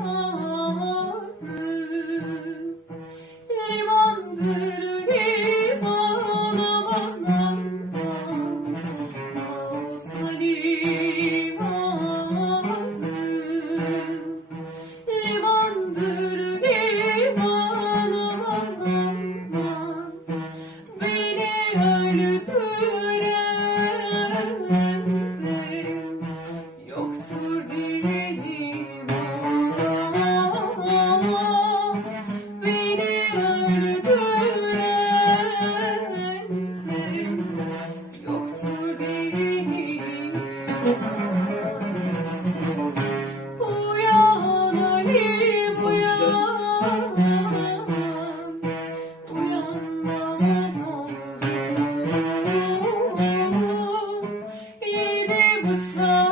Oh. What's love?